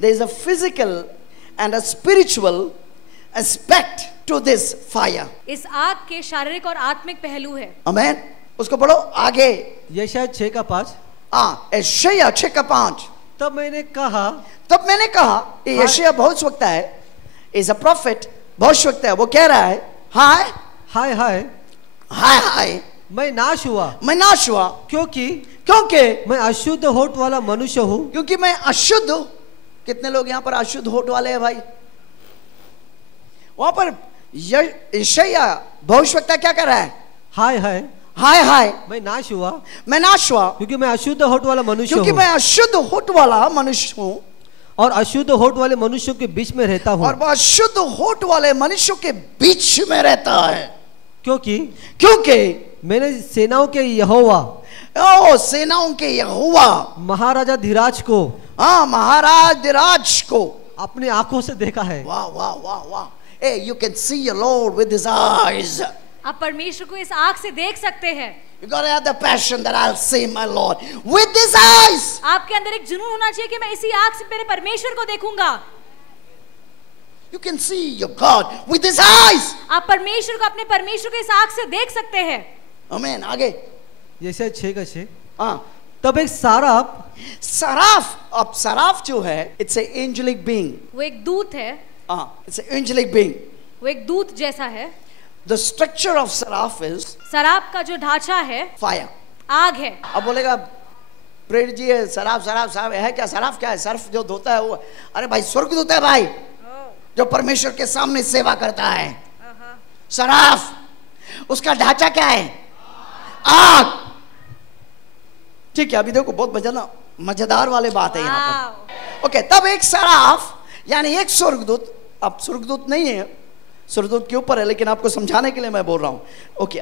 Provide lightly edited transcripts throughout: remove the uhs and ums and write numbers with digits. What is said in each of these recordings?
there is a physical and a spiritual aspect to this fire. इस आग के शारीरिक और आत्मिक पहलू है। Amen. उसको पढ़ो आगे। यशायाह 6:5। यशायाह 6:5। तब मैंने कहा, ये यशायाह भविष्यवक्ता है, is a prophet, भविष्यवक्ता है। वो कह रहा है हाय हाय हाय हाय हाय मैं नाश हुआ क्योंकि मैं अशुद्ध होठ वाला मनुष्य हूँ। क्योंकि मैं अशुद्ध हूँ। कितने लोग यहाँ पर अशुद्ध होठ वाले हैं भाई? वहां पर यशायाह भविष्यवक्ता क्या कर रहा है? हाय हाय हाय हाय मैं नाश हुआ क्योंकि मैं अशुद्ध होठ वाला मनुष्य हूँ। क्योंकि मैं अशुद्ध होठ वाला मनुष्य हूँ और अशुद्ध होठ वाले मनुष्यों के बीच में रहता हूँ। और वह अशुद्ध होठ वाले मनुष्यों के बीच में रहता है। क्योंकि मैंने सेनाओं के यहोवा महाराजा धीराज को महाराज धीराज को अपनी आंखों से देखा है। वाह वाह वाह वाह। Hey, you can see your Lord with his eyes. आप परमेश्वर को इस आँख से देख सकते हैं। You gotta have the passion that I'll see my Lord with his eyes. आपके अंदर एक जुनून होना चाहिए कि मैं इसी आँख से मेरे परमेश्वर को देखूंगा। You can see your God with his eyes. आप परमेश्वर को अपने परमेश्वर को इस आँख से देख सकते हैं। Amen. आगे यशायाह 6:6। तब एक सराफ जो है, it's an angelic being. वो एक दूत है। It's an angelic being. वो एक दूत जैसा है। The structure of saraf is Saraf का जो ढांचा है fire. आग है। अब बोलेगा प्रेरित जी सराफ है क्या? सराफ क्या है? सर्फ जो धोता है वो, अरे भाई स्वर्गदूत है भाई, जो परमेश्वर के सामने सेवा करता है। सराफ उसका ढांचा क्या है? आग। ठीक है, अभी देखो बहुत मजेदार वाले बात है यहाँ पर। ओके, तब एक सराफ यानी एक स्वर्गदूत, अब स्वर्गदूत नहीं है, स्वर्गदूत के ऊपर है, लेकिन आपको समझाने के लिए मैं बोल रहा हूं। ओके,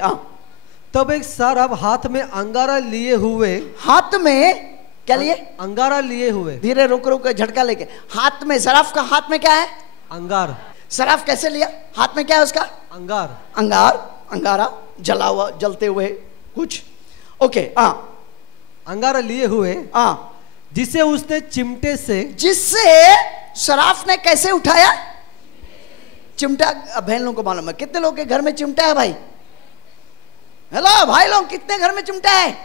तब एक सराफ हाथ में अंगारा लिए हुए, हाथ में क्या लिए? अंगारा लिए हुए। धीरे रुक झटका लेके। हाथ में, सराफ का हाथ में क्या है? अंगार। सराफ कैसे लिया? हाथ में क्या है उसका? अंगारा जला हुआ, जलते हुए कुछ। ओके, अंगारा लिए हुए, जिसे उसने चिमटे से, सराफ ने कैसे उठाया? चिमटा। बहन लोगों को मालूम है, कितने लोग के घर में चिमटा है भाई? हेलो भाई लोग, कितने घर में चिमटा है?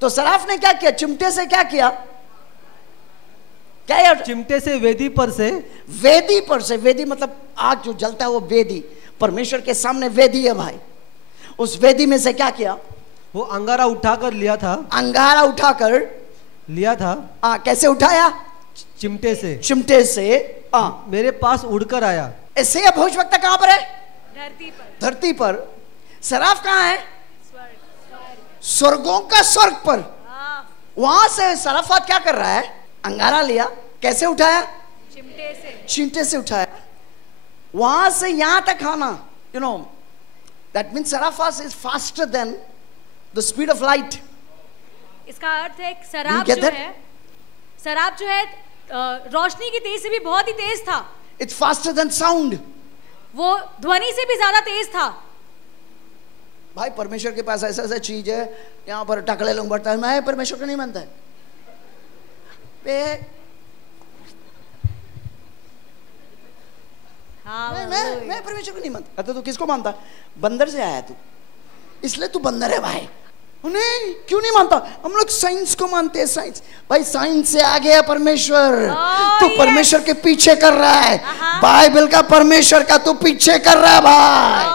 तो सराफ ने क्या किया? चिमटे से क्या किया? क्या यार? चिमटे से वेदी पर से, वेदी मतलब आग जो जलता है वो वेदी, परमेश्वर के सामने वेदी है भाई। उस वेदी में से क्या किया? वो अंगारा उठाकर लिया था। कैसे उठाया? चिमटे से मेरे पास उड़कर आया। ऐसे भविष्यवक्ता कहां पर है? धरती पर। सराफ कहां है? स्वर्गों का स्वर्ग पर। वहां से सराफात क्या कर रहा है? अंगारा लिया, कैसे उठाया? चिमटे से उठाया। वहां से यहां तक आना, you know, that means Sarafat is faster than the speed of light. इसका अर्थ है सराफ जो है रोशनी की तेज से भी बहुत ही तेज था। It's faster than sound. वो ध्वनि से भी ज्यादा तेज था। भाई परमेश्वर के पास ऐसा चीज है, यहाँ पर टकले लोग बढ़ता है, मैं परमेश्वर को नहीं मानता है। मैं परमेश्वर को नहीं मानता। तो तू किसको मानता? बंदर से आया तू, इसलिए तू बंदर है भाई। नहीं, क्यों नहीं मानता? हम लोग साइंस को मानते हैं। साइंस भाई, साइंस से आगे है परमेश्वर। तू परमेश्वर के पीछे कर रहा है। बाइबल का परमेश्वर का तू पीछे कर रहा है भाई।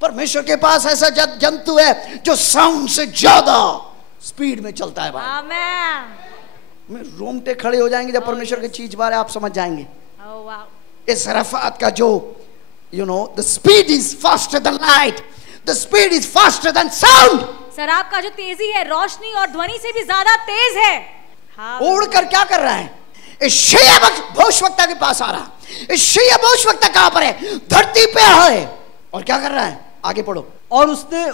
परमेश्वर के पास ऐसा जंतु है जो साउंड से ज्यादा स्पीड में चलता है भाई। में रोंगटे खड़े हो जाएंगे जब परमेश्वर की चीज बारे आप समझ जाएंगे। इस सराफात का जो the speed is faster than light, the speed is faster than sound. Saraf का जो तेजी है रोशनी और ध्वनि से भी ज्यादा तेज है। उड़कर क्या कर रहा है? यशायाह भविष्यवक्ता के पास आ रहा। यशायाह भविष्यवक्ता कहां पर है? धरती पे है। और क्या कर रहा है? आगे पढ़ो। और उसने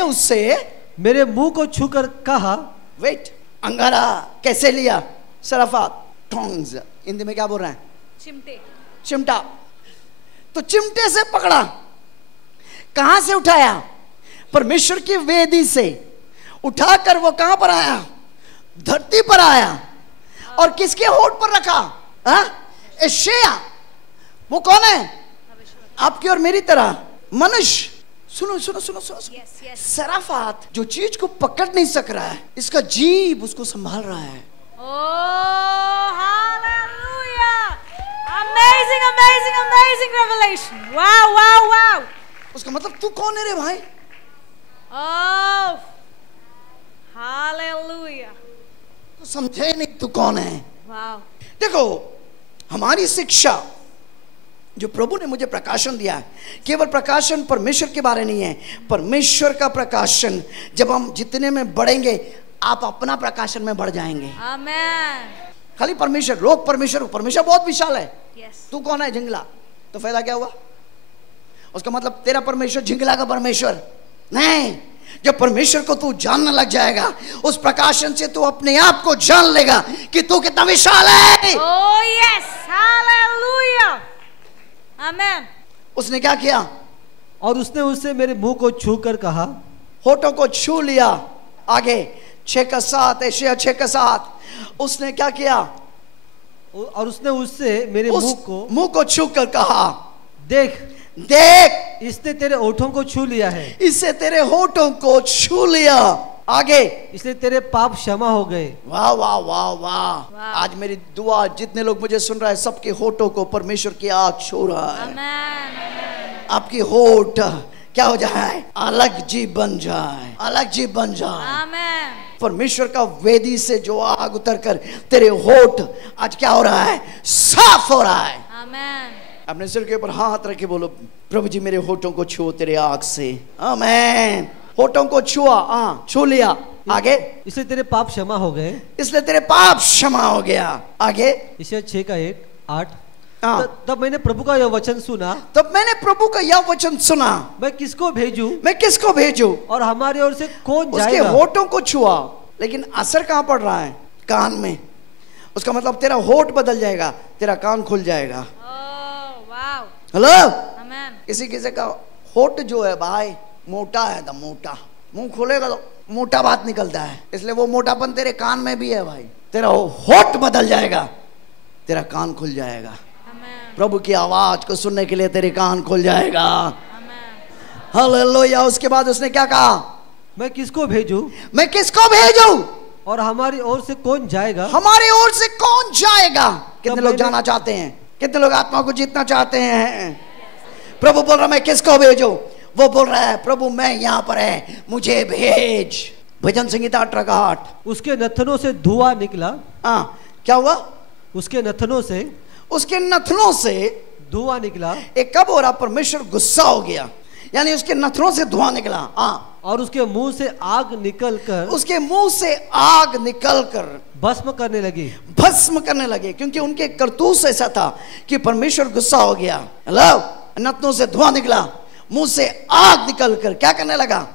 उससे मेरे मुंह को छूकर कहा, वेट, अंगारा कैसे लिया? सराफात, टोंग्स, हिंदी में क्या बोल रहे हैं? चिमटा। तो चिमटे से पकड़ा। कहां से उठाया? परमेश्वर की वेदी से उठाकर वो कहां पर आया? धरती पर आया और किसके होठ पर रखा? यशायाह। वो कौन है? आपकी और मेरी तरह मनुष्य। सुनो सुनो सुनो सुनो, yes. सराफात जो चीज को पकड़ नहीं सक रहा है, इसका जीभ उसको संभाल रहा है। Oh, hallelujah! Amazing, amazing, amazing revelation. Wow, wow, wow. उसका मतलब तू कौन है रे भाई? Oh, hallelujah. तू समझे नहीं तू कौन है? Wow. देखो, हमारी शिक्षा जो प्रभु ने मुझे प्रकाशन दिया है, केवल प्रकाशन परमेश्वर के बारे नहीं है, परमेश्वर का प्रकाशन। जब हम जितने में बढ़ेंगे, आप अपना प्रकाशन में बढ़ जाएंगे। Amen. खाली परमेश्वर, लोग परमेश्वर, परमेश्वर बहुत विशाल है। Yes. तू कौन है? झिंगला। तो फायदा क्या हुआ? उसका मतलब तेरा परमेश्वर झिंगला का परमेश्वर नहीं। जब परमेश्वर को तू जानने लग जाएगा, उस प्रकाशन से तू अपने आप को जान लेगा कि तू कितना विशाल है। Oh yes, hallelujah. Amen. उसने क्या किया? और उसने उससे मेरे मुंह को छू कर कहा, होठों को छू लिया। आगे 6:7, यशायाह 6:7। उसने क्या किया? और उसने उससे मेरे मुंह को छू कर कहा, देख देख, इसने तेरे होठों को छू लिया है। इससे तेरे होठों को छू लिया। आगे, इसलिए तेरे पाप क्षमा हो गए। वाह वाह वाह वाह। आज मेरी दुआ, जितने लोग मुझे सुन रहे हैं, सबके होठों को परमेश्वर की आग छू रहा है। Amen. आपकी होठ क्या हो जाए? अलग जीव बन जाए, अलग जीव बन जाए। Amen. परमेश्वर का वेदी से जो आग उतर कर तेरे होठ आज क्या हो रहा है? साफ हो रहा है। Amen. अपने सिर के ऊपर हाथ रख के बोलो, प्रभु जी मेरे होठों को छुओ तेरे आग से। आमीन। होठों को छुआ, छू लिया। आगे, इसलिए तेरे पाप क्षमा हो गए। इसलिए तेरे पाप क्षमा हो गया। आगे, यशायाह 6:1-8। हाँ। तब मैंने प्रभु का यह वचन सुना, तब मैंने प्रभु का यह वचन सुना, मैं किसको भेजूं? मैं किसको भेजूं? और हमारी ओर से कौन उसके जाएगा? होठों को छुआ, लेकिन असर कहां पड़ रहा है? कान में। उसका मतलब तेरा होठ बदल जाएगा, तेरा कान खुल जाएगा। Oh, wow. हेलो। Amen. किसी किसी का होठ जो है भाई मोटा है, तो मोटा मुंह खोलेगा तो मोटा बात निकलता है, इसलिए वो मोटापन तेरे कान में भी है भाई। तेरा होठ बदल जाएगा, तेरा कान खुल जाएगा। Amen. प्रभु की आवाज को सुनने के लिए तेरे कान खुल जाएगा। Amen. हालेलुया। उसके बाद उसने क्या कहा? मैं किसको भेजूं? मैं किसको भेजूं? और हमारी ओर से कौन जाएगा? हमारी ओर से कौन जाएगा? कितने लोग मैंने- जाना चाहते हैं? कितने लोग आत्मा को जीतना चाहते हैं? प्रभु बोल रहा मैं किसको भेजूं? वो बोल रहा है प्रभु मैं यहाँ पर है, मुझे भेज। भजन संहिता 18:8। उसके नथनों से धुआं निकला। क्या हुआ? उसके नथनों से धुआं निकला। एक कब हो रहा? परमेश्वर गुस्सा हो गया, यानी उसके नथनों से धुआं निकला। और उसके मुंह से आग निकल कर भस्म करने लगी। क्योंकि उनके करतूत ऐसा था कि परमेश्वर गुस्सा हो गया। हेलो। नथनों से धुआं निकला, मुंह से आग निकल कर क्या करने लगा?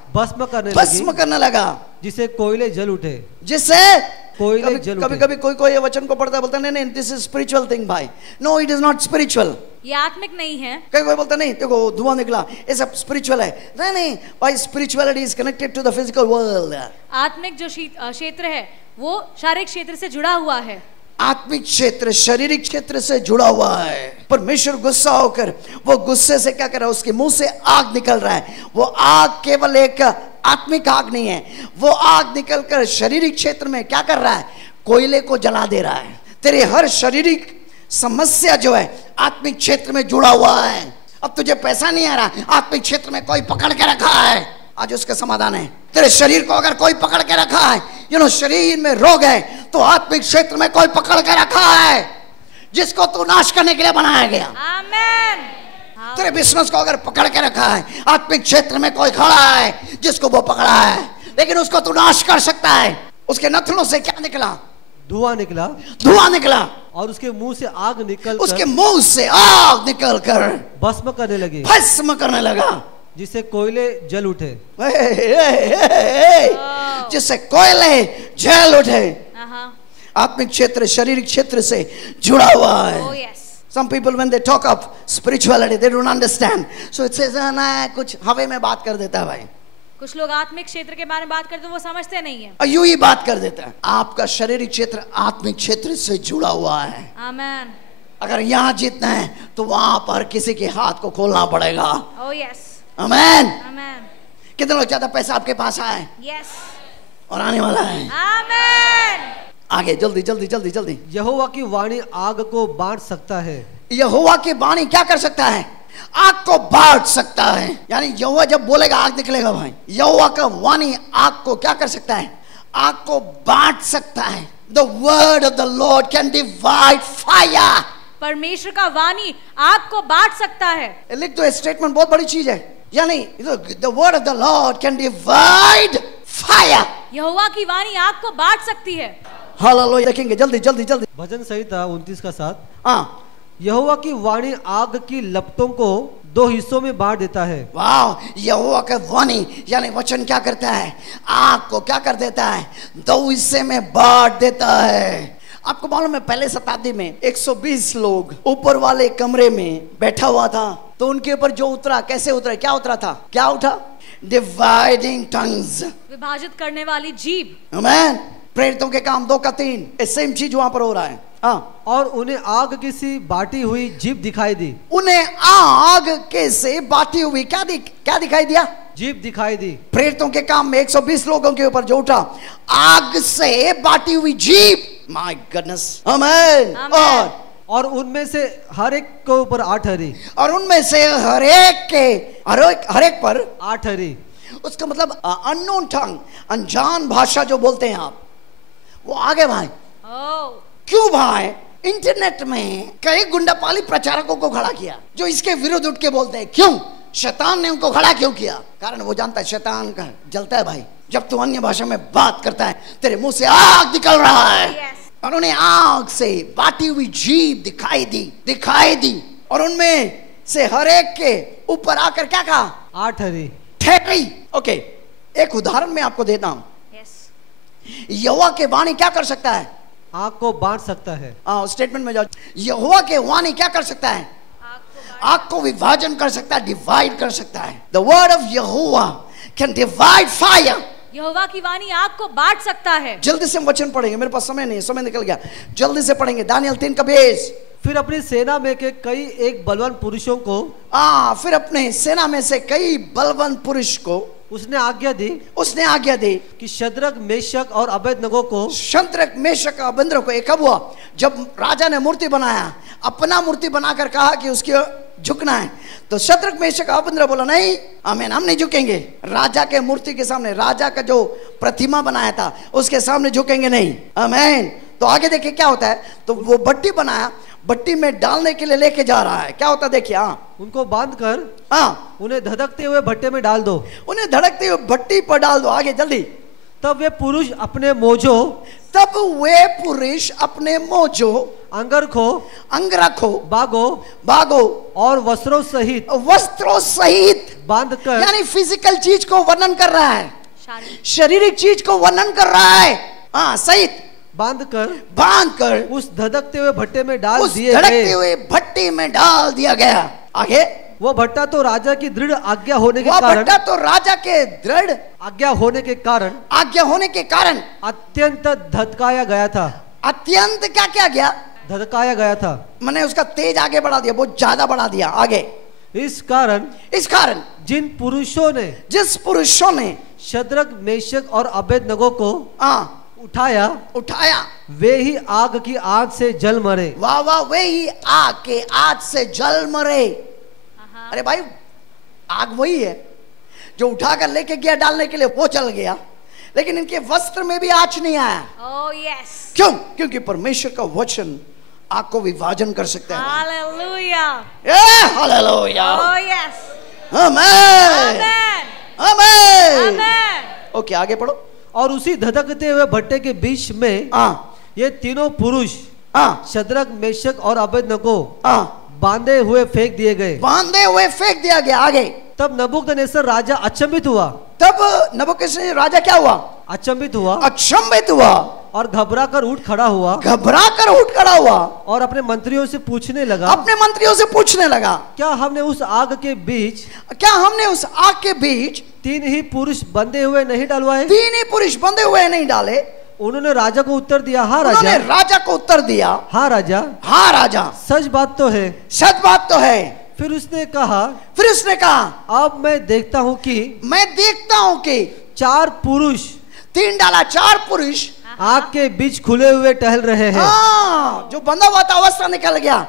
भस्म करने लगा। जिसे कोयले जल उठे। कभी कोई ये वचन को पढ़ता है, बोलता नहीं दिस इज स्पिरिचुअल थिंग भाई। No, it is not spiritual. ये आत्मिक नहीं है। कोई बोलता नहीं देखो धुआं निकला ये सब स्पिरिचुअल है। नहीं, भाई spirituality is connected to the physical world. आत्मिक जो क्षेत्र है वो शारीरिक क्षेत्र से जुड़ा हुआ है। आत्मिक क्षेत्र शारीरिक क्षेत्र से जुड़ा हुआ है। परमेश्वर गुस्सा होकर वो गुस्से से क्या कर रहा है? उसके मुंह से आग निकल रहा है। वो आग केवल एक आत्मिक आग नहीं है, वो आग निकलकर शारीरिक क्षेत्र में क्या कर रहा है? कोयले को जला दे रहा है। तेरे हर शारीरिक समस्या जो है आत्मिक क्षेत्र में जुड़ा हुआ है। अब तुझे पैसा नहीं आ रहा, आत्मिक क्षेत्र में कोई पकड़ के रखा है, आज उसका समाधान है। तेरे शरीर को अगर कोई पकड़ के रखा है, शरीर में रोग है, तो आत्मिक क्षेत्र में कोई पकड़ के रखा है जिसको तू नाश करने के लिए बनाया गया। आमीन। तेरे बिजनेस को अगर पकड़ के रखा है, आत्मिक क्षेत्र में कोई खड़ा है जिसको वो पकड़ा है, लेकिन उसको तू नाश कर सकता है। उसके नथनों से क्या निकला? धुआं निकला। और उसके मुंह से आग निकल कर भस्म करने लगा। जिससे कोयले जल उठे। जिससे कोयले जल उठे। आत्मिक क्षेत्र शारीरिक क्षेत्र से जुड़ा हुआ है। Oh, yes. Some people when they talk of spirituality they don't understand, so it says ना कुछ हवे में बात कर देता है भाई। कुछ लोग आत्मिक क्षेत्र के बारे में बात करते हैं, वो समझते नहीं है। और यूं ही बात कर देता है। आपका शारीरिक क्षेत्र आत्मिक क्षेत्र से जुड़ा हुआ है। आमेन। अगर यहाँ जीतना है तो वहां पर किसी के हाथ को खोलना पड़ेगा। Oh yes. आमेन। आमेन। कितने लोग चाहते पैसा आपके पास आए? यस। और आने वाला है। आमेन। आगे जल्दी जल्दी जल्दी जल्दी। यहोवा की वाणी आग को बांट सकता है। यहोवा की वाणी क्या कर सकता है? आग को बांट सकता है। यानी यहोवा जब बोलेगा आग निकलेगा भाई। यहोवा का वाणी आग को क्या कर सकता है? आग को बांट सकता है। The word of the Lord can divide fire. परमेश्वर का वाणी आग को बांट सकता है। लिख दो, स्टेटमेंट बहुत बड़ी चीज है। यानी the word of the Lord can divide fire. यहोवा की वाणी आग को बांट सकती है। हालेलुया। देखेंगे जल्दी जल्दी जल्दी। भजन संहिता 29 का 7। हाँ, यहोवा की वाणी आग की लपटों को 2 हिस्सों में बांट देता है। वाह, यहोवा का वाणी यानी वचन क्या करता है? आग को क्या कर देता है? 2 हिस्से में बांट देता है। आपको मालूम है पहले शताब्दी में 120 लोग ऊपर वाले कमरे में बैठा हुआ था, तो उनके ऊपर जो उतरा, कैसे उतरा, क्या उतरा था? क्या उठा? डिवाइडिंग टंग्स, विभाजित करने वाली जीभ। आमेन। प्रेरितों के काम 2 का 3 सेम चीज वहां पर हो रहा है। हाँ, और उन्हें आग की सी बाटी हुई जीभ दिखाई दी। उन्हें आग के से बाटी हुई क्या दिखाई दिया? जीभ दिखाई दी। प्रेरितों के काम में 120 लोगों के ऊपर जो उठा, आग से बाटी हुई जीभ। माय गॉडनेस, आमेन। आमेन। और उनमें से हर एक के ऊपर 8 हरी। और उनमें से हर एक पर 8 हरी। उसका मतलब अननोन टंग, अनजान भाषा जो बोलते हैं आप, वो आगे भाई। क्यों भाई? इंटरनेट में कई गुंडापाली प्रचारकों को खड़ा किया जो इसके विरुद्ध उठ के बोलते हैं। क्यों? शैतान ने उनको खड़ा क्यों किया? कारण वो जानता है शैतान का जलता है भाई। जब तू अन्य भाषा में बात करता है तेरे मुंह से आग निकल रहा है। और उन्हें आग से बाटी हुई जीभ दिखाई दी। और उनमें से हर एक के ऊपर आकर क्या कहा? 8 हरी ठहरी। ओके, एक उदाहरण मैं आपको देता हूं। यहोवा के वाणी क्या कर सकता है? आग को बांट सकता है। स्टेटमेंट में जाओ। यहोवा के वाणी क्या कर सकता है? आग को विभाजन कर सकता है, डिवाइड कर सकता है। द वर्ड ऑफ यहोवा कैन डिवाइड फायर। यहोवा की वाणी आग को बांट सकता है। जल्दी से हम वचन पढ़ेंगे, मेरे पास समय नहीं, समय निकल गया। जल्दी से पढ़ेंगे दानियल 3 का 20। फिर अपनी सेना में के कई एक बलवान पुरुषों को फिर अपने सेना में से कई बलवान पुरुष को उसने आज्ञा दी कि शद्रक, मेशक और अबेदनगो को। शद्रक, मेशक और अबेदनगो को एक कब हुआ? जब राजा ने मूर्ति बनाया, अपना मूर्ति बनाकर कहा कि उसकी झुकना है, तो शद्रक, मेशक और अबेदनगो बोला नहीं, आमीन, हम नहीं झुकेंगे। राजा के मूर्ति के सामने, राजा का जो प्रतिमा बनाया था उसके सामने झुकेंगे नहीं। आमीन। तो आगे देखिए क्या होता है। तो वो भट्टी बनाया, भट्टी में डालने के लिए लेके जा रहा है। क्या होता है देखिए। उनको बांध कर उन्हें धड़कते हुए भट्टे में डाल दो। उन्हें धड़कते हुए भट्टी पर डाल दो। आगे जल्दी। तब वे पुरुष अपने मोजो अंगरखो बागो और वस्त्रों सहित बांध कर, यानी फिजिकल चीज को वर्णन कर रहा है, शारीरिक चीज को वर्णन कर रहा है। सहित बांध कर उस धड़कते हुए भट्टे में डाल दिए गए। धड़कते हुए भट्टी में डाल दिया गया। आगे। वो भट्टा तो राजा की दृढ़ आज्ञा होने के कारण अत्यंत धधकाया गया था। अत्यंत क्या गया? धधकाया गया था। मैंने उसका तेज आगे बढ़ा दिया, बहुत ज्यादा बढ़ा दिया। आगे। इस कारण जिस पुरुषों ने शद्रक, मेशक और अबेदनगो को उठाया वे ही आग की आग से जल मरे। वाह वाह, वे ही आग के आग से जल मरे। अरे भाई, आग वही है जो उठाकर लेके गया डालने के लिए, वो चल गया, लेकिन इनके वस्त्र में भी आँच नहीं आया। यस। क्यों? क्योंकि परमेश्वर का वचन आग को विभाजन कर सकता है। हालेलुया, हालेलुया, यस, आमेन, आमेन। ओके, आगे पढ़ो। और उसी धधकते हुए भट्टे के बीच में ये तीनों पुरुष शद्रक, मेशक और अबेदनगो बांधे हुए फेंक दिया गया। आगे। तब नबूकदनेस्सर राजा अचंभित हुआ। राजा क्या हुआ? अचंभित हुआ। और घबरा कर उठ खड़ा हुआ और अपने मंत्रियों से पूछने लगा क्या हमने उस आग के बीच 3 ही पुरुष बंधे हुए नहीं डलवाए? 3 ही पुरुष बंधे हुए नहीं डाले? उन्होंने राजा को उत्तर दिया, हाँ राजा, हाँ राजा, सच बात तो है। फिर उसने कहा अब मैं देखता हूँ कि 4 पुरुष 3 डाला, 4 पुरुष आग के बीच खुले हुए टहल रहे हैं। जो बंधा हुआ था अवस्था निकल गया,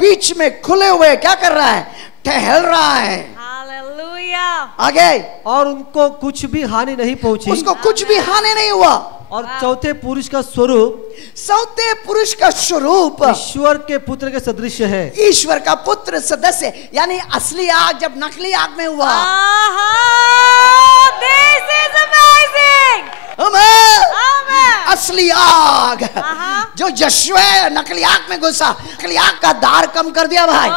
बीच में खुले हुए क्या कर रहा है? टहल रहा है। हालेलुया। आगे, और उनको कुछ भी हानि नहीं पहुंची, उसको कुछ भी हानि नहीं हुआ। और चौथे पुरुष का स्वरूप ईश्वर के पुत्र के सदृश है। ईश्वर का पुत्र सदस्य, यानी असली आग जब नकली आग में हुआ। This is amazing. असली आग जो यशुआ नकली आग में घुसा, नकली आग का दार कम कर दिया भाई।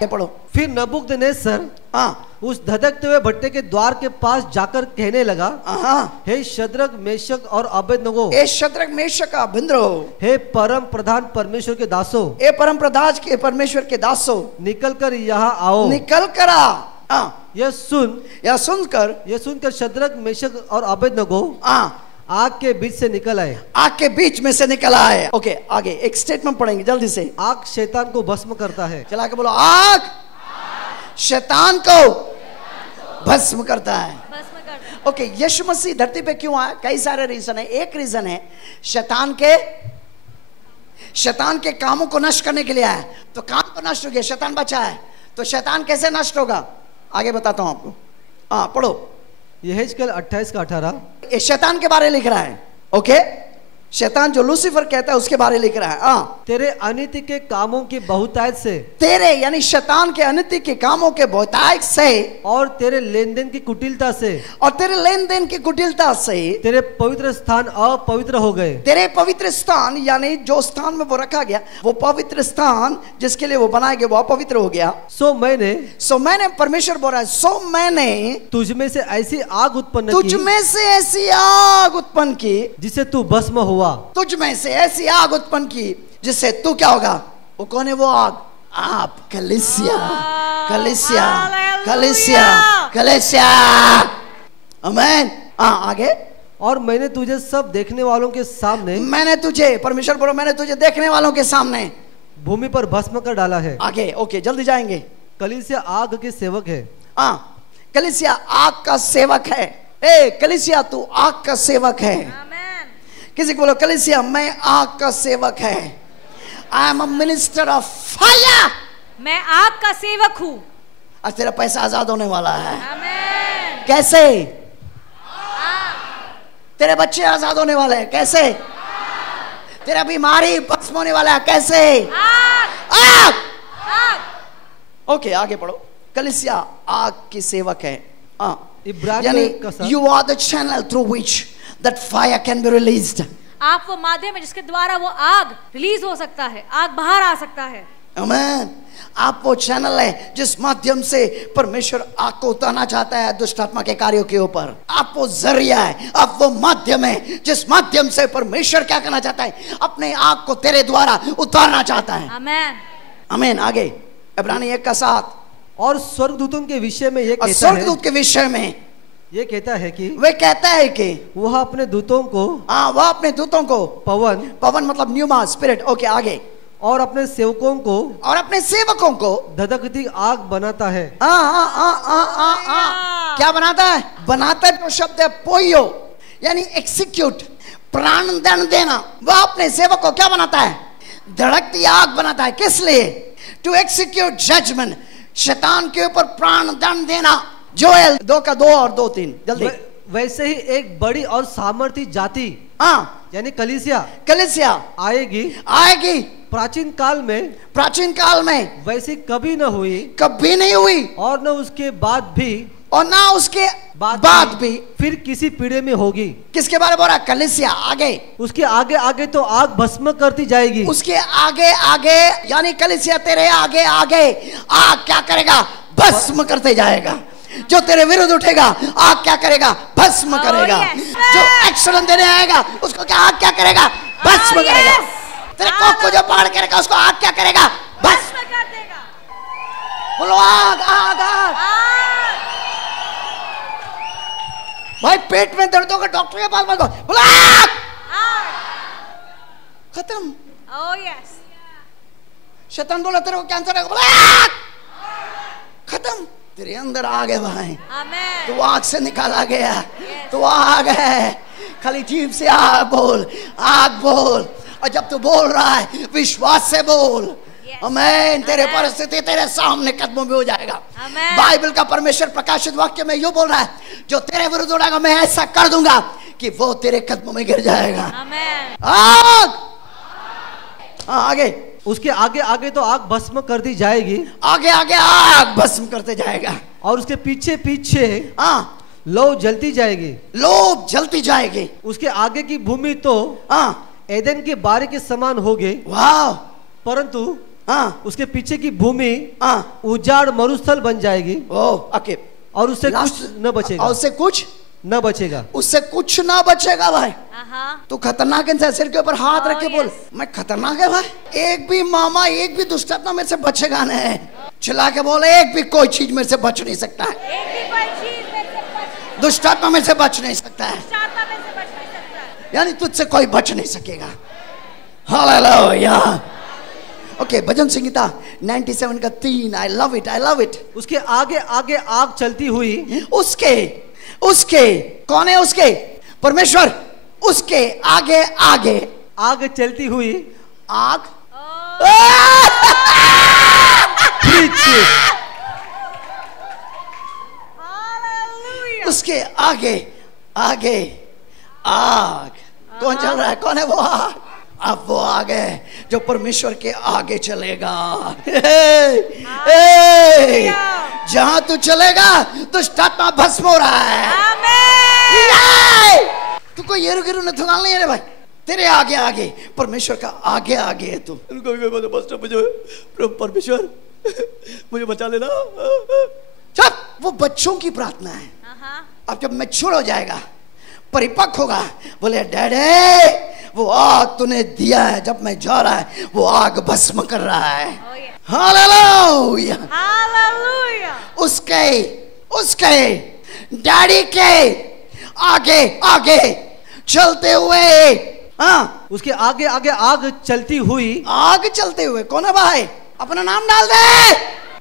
ये पढ़ो। फिर नबूकदनेस्सर उस धधकते हुए भट्टे के द्वार के पास जाकर कहने लगा, हे शद्रक मेशक और अबेदनगो, हे परम प्रधान परमेश्वर के दासों, परमेश्वर के दासों, निकल कर यहाँ आओ। निकल कर आ। यह सुनकर शद्रक मेशक और अबेदनगो आग के बीच से निकल आए। आग के बीच में से निकल आए। ओके, आगे एक स्टेटमेंट पढ़ेंगे जल्दी से। आग शैतान को भस्म करता है। चला के बोलो, आग शैतान को भस्म करता है। ओके, यीशु मसीह धरती पे क्यों आया? कई सारे रीजन है। एक रीजन है शैतान के कामों को नष्ट करने के लिए आया। तो काम तो नष्ट हो गया, शैतान बचा है, तो शैतान कैसे नष्ट होगा? आगे बताता हूं आपको। पढ़ो यहेजकेल 28:18। शैतान के बारे में लिख रहा है। ओके, शैतान जो लूसीफर कहता है उसके बारे में लिख रहा है। तेरे अनीति के कामों की बहुतायत से, तेरे यानी शैतान के अनीति के कामों के बहुतायत से, और तेरे लेन देन की कुटिलता से, तेरे पवित्र स्थान अपवित्र हो गए। तेरे पवित्र स्थान यानी जो स्थान में वो रखा गया, वो पवित्र स्थान जिसके लिए वो बनाया गया वो अपवित्र हो गया। सो मैंने परमेश्वर बोल रहा है, सो मैंने तुझ में से ऐसी आग उत्पन्न की जिससे तू भस्म हुआ। तुझ में से ऐसी आग उत्पन्न की जिससे तू क्या होगा? वो कौन है वो आग? आप कलीसिया। आमीन। आगे, और मैंने तुझे सब देखने वालों के सामने, परमेश्वर बोलो, मैंने तुझे देखने वालों के सामने भूमि पर भस्म कर डाला है। आगे, ओके जल्दी जाएंगे। कलीसिया आग के सेवक है। कलीसिया आग का सेवक है। कलीसिया तू आग का सेवक है। किसी को बोलो, कलीसिया मैं आग का सेवक है। I am a minister of fire. मैं आग का सेवक हूँ। आज तेरा पैसा आजाद होने वाला है। आमीन। कैसे? तेरे बच्चे आजाद होने वाले हैं। कैसे? तेरा बीमारी भस्म होने वाला है। कैसे? आग। ओके, आगे पढ़ो। कलीसिया आग की सेवक है। यानी you are the channel through which that fire can be released. आप वो माध्यम है जिसके द्वारा वो आग रिलीज हो सकता है, आग बाहर आ सकता है। आमीन। आप वो चैनल है जिस माध्यम से परमेश्वर आग को उतारना चाहता है दुष्ट आत्मा के कार्यों के ऊपर। आप वो जरिया है, आप वो माध्यम है जिस माध्यम से परमेश्वर क्या करना चाहता है? अपने आग को तेरे द्वारा उतारना चाहता है। आमीन। आमीन। आगे इब्रानी 1:7। और स्वर्गदूतों के विषय में ये कहता है, स्वर्गदूत के विषय में ये कहता है कि वह अपने दूतों को पवन मतलब न्यूमा स्पिरिट। ओके, आगे, और अपने सेवकों को धधकती आग बनाता है। क्या बनाता है? जो शब्द है पोयो, यानी एक्सिक्यूट, प्राणदंड देना। वह अपने सेवक को क्या बनाता है? धड़कती आग बनाता है। किस लिए? टू एक्सिक्यूट जजमेंट, शैतान के ऊपर प्राणदंड देना। जोएल 2:2 और 2:3 जल्दी। वैसे ही एक बड़ी और सामर्थी जाति यानी कलीसिया आएगी। प्राचीन काल में वैसी कभी नहीं हुई और न उसके बाद भी फिर किसी पीढ़ी में होगी। किसके बारे में बोल रहा? कलीसिया। आगे, उसके आगे तो आग भस्म करती जाएगी। उसके आगे यानी कलीसिया तेरे आगे आग क्या करेगा? भस्म करते जाएगा। जो तेरे विरुद्ध उठेगा आग क्या करेगा? भस्म करेगा। जो एक्शन देने आएगा उसको क्या आग क्या करेगा? भस्म करेगा। तेरे कोख को जो पकड़ के रखा उसको आग क्या करेगा? भस्म कर देगा। बोलो आग आग आग। भाई पेट में दर्द होगा डॉक्टर के पास मत जाओ, बोलो आग। खत्म। Oh yes. शैतान बोला तेरे को कैंसर है, बोला आग। खत्म। तेरे अंदर आग है भाई। आमेन। तू आग से निकाला गया। तू आग है। खाली जीभ से आग बोल, आग बोल। और जब तू बोल रहा है विश्वास से बोल। आमेन। तेरे परिस्थिति तेरे सामने कदमों में हो जाएगा। बाइबल का परमेश्वर प्रकाशित वाक्य में यूं बोल रहा है, जो तेरे विरुद्ध उड़ेगा मैं ऐसा कर दूंगा कि वो तेरे कदमों में गिर जाएगा। आमेन। आग। आगे उसके आगे आगे तो आग भस्म कर दी जाएगी। आगे आगे आग भस्म करते जाएगा। और उसके पीछे पीछे लौ जलती जाएगी। लौ जलती जाएगी। उसके आगे की भूमि तो एदन के बारे के समान होगी। वाह। परंतु उसके पीछे की भूमि उजाड़ मरुस्थल बन जाएगी। ओके। और उससे कुछ न बचेगा। और उससे कुछ न बचेगा। उससे कुछ ना बचेगा भाई। तू खतरनाक इंसान, सिर के ऊपर हाथ रख के बोल मैं खतरनाक है भाई। एक भी मामा एक भी दुष्टात्मा में से बचेगा नहीं। चिल्ला के बोल एक भी कोई चीज में से बच नहीं सकता है। एक भी कोई चीज में से दुष्टात्मा में से बच नहीं सकता है। यानी तुझसे कोई बच नहीं सकेगा। हालेलुया। ओके, भजन संहिता 97 का 3। I love it, I love it. उसके आगे आगे आग चलती हुई। उसके कौन है? उसके परमेश्वर। उसके आगे आगे आग चलती हुई। आग उसके आगे आगे आग। कौन चल रहा है? कौन है वो आग? अब वो आग है जो परमेश्वर के आगे चलेगा। जहां तू चलेगा दुष्टात्मा भस्म हो रहा है। तू कोई येरू गेरू न थकान नहीं है रे भाई। तेरे आगे आगे परमेश्वर का आगे आगे है तू। परमेश्वर मुझे बचा लेना। चुप। वो बच्चों की प्रार्थना है। अब जब मैच्योर हो जाएगा, परिपक्व होगा, बोले डैडी वो आग तूने दिया है, जब मैं जा रहा है वो आग भस्म कर रहा है। हालेलुया। हालेलुया। उसके डैडी के आगे आगे चलते हुए। उसके आगे आगे आग चलती हुई। आग चलते हुए कौन है भाई? अपना नाम डाल दे।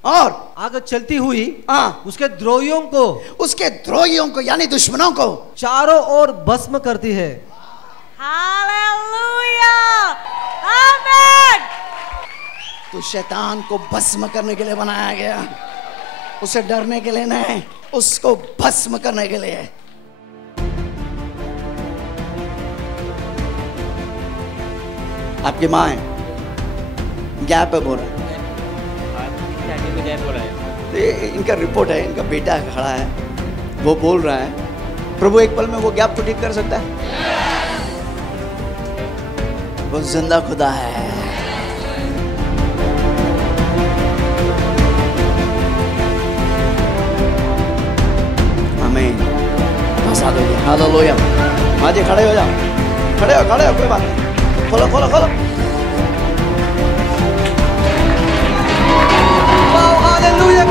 और आग चलती हुई उसके द्रोहियों को यानी दुश्मनों को चारों ओर भस्म करती है। हालेलुया। आमीन। तो शैतान को भस्म करने के लिए बनाया गया, उसे डरने के लिए नहीं, उसको भस्म करने के लिए। आपकी माँ है गैप है बोल रहा है। तो इनका रिपोर्ट है, इनका बेटा खड़ा है, वो बोल रहा है प्रभु एक पल में वो गैप को ठीक कर सकता है। वो जिंदा खुदा है। आमीन। हालेलुया। हाँ जी, खड़े हो जाओ, खड़े हो कोई बात नहीं। खोलो खोलो खोलो। हालेलुया।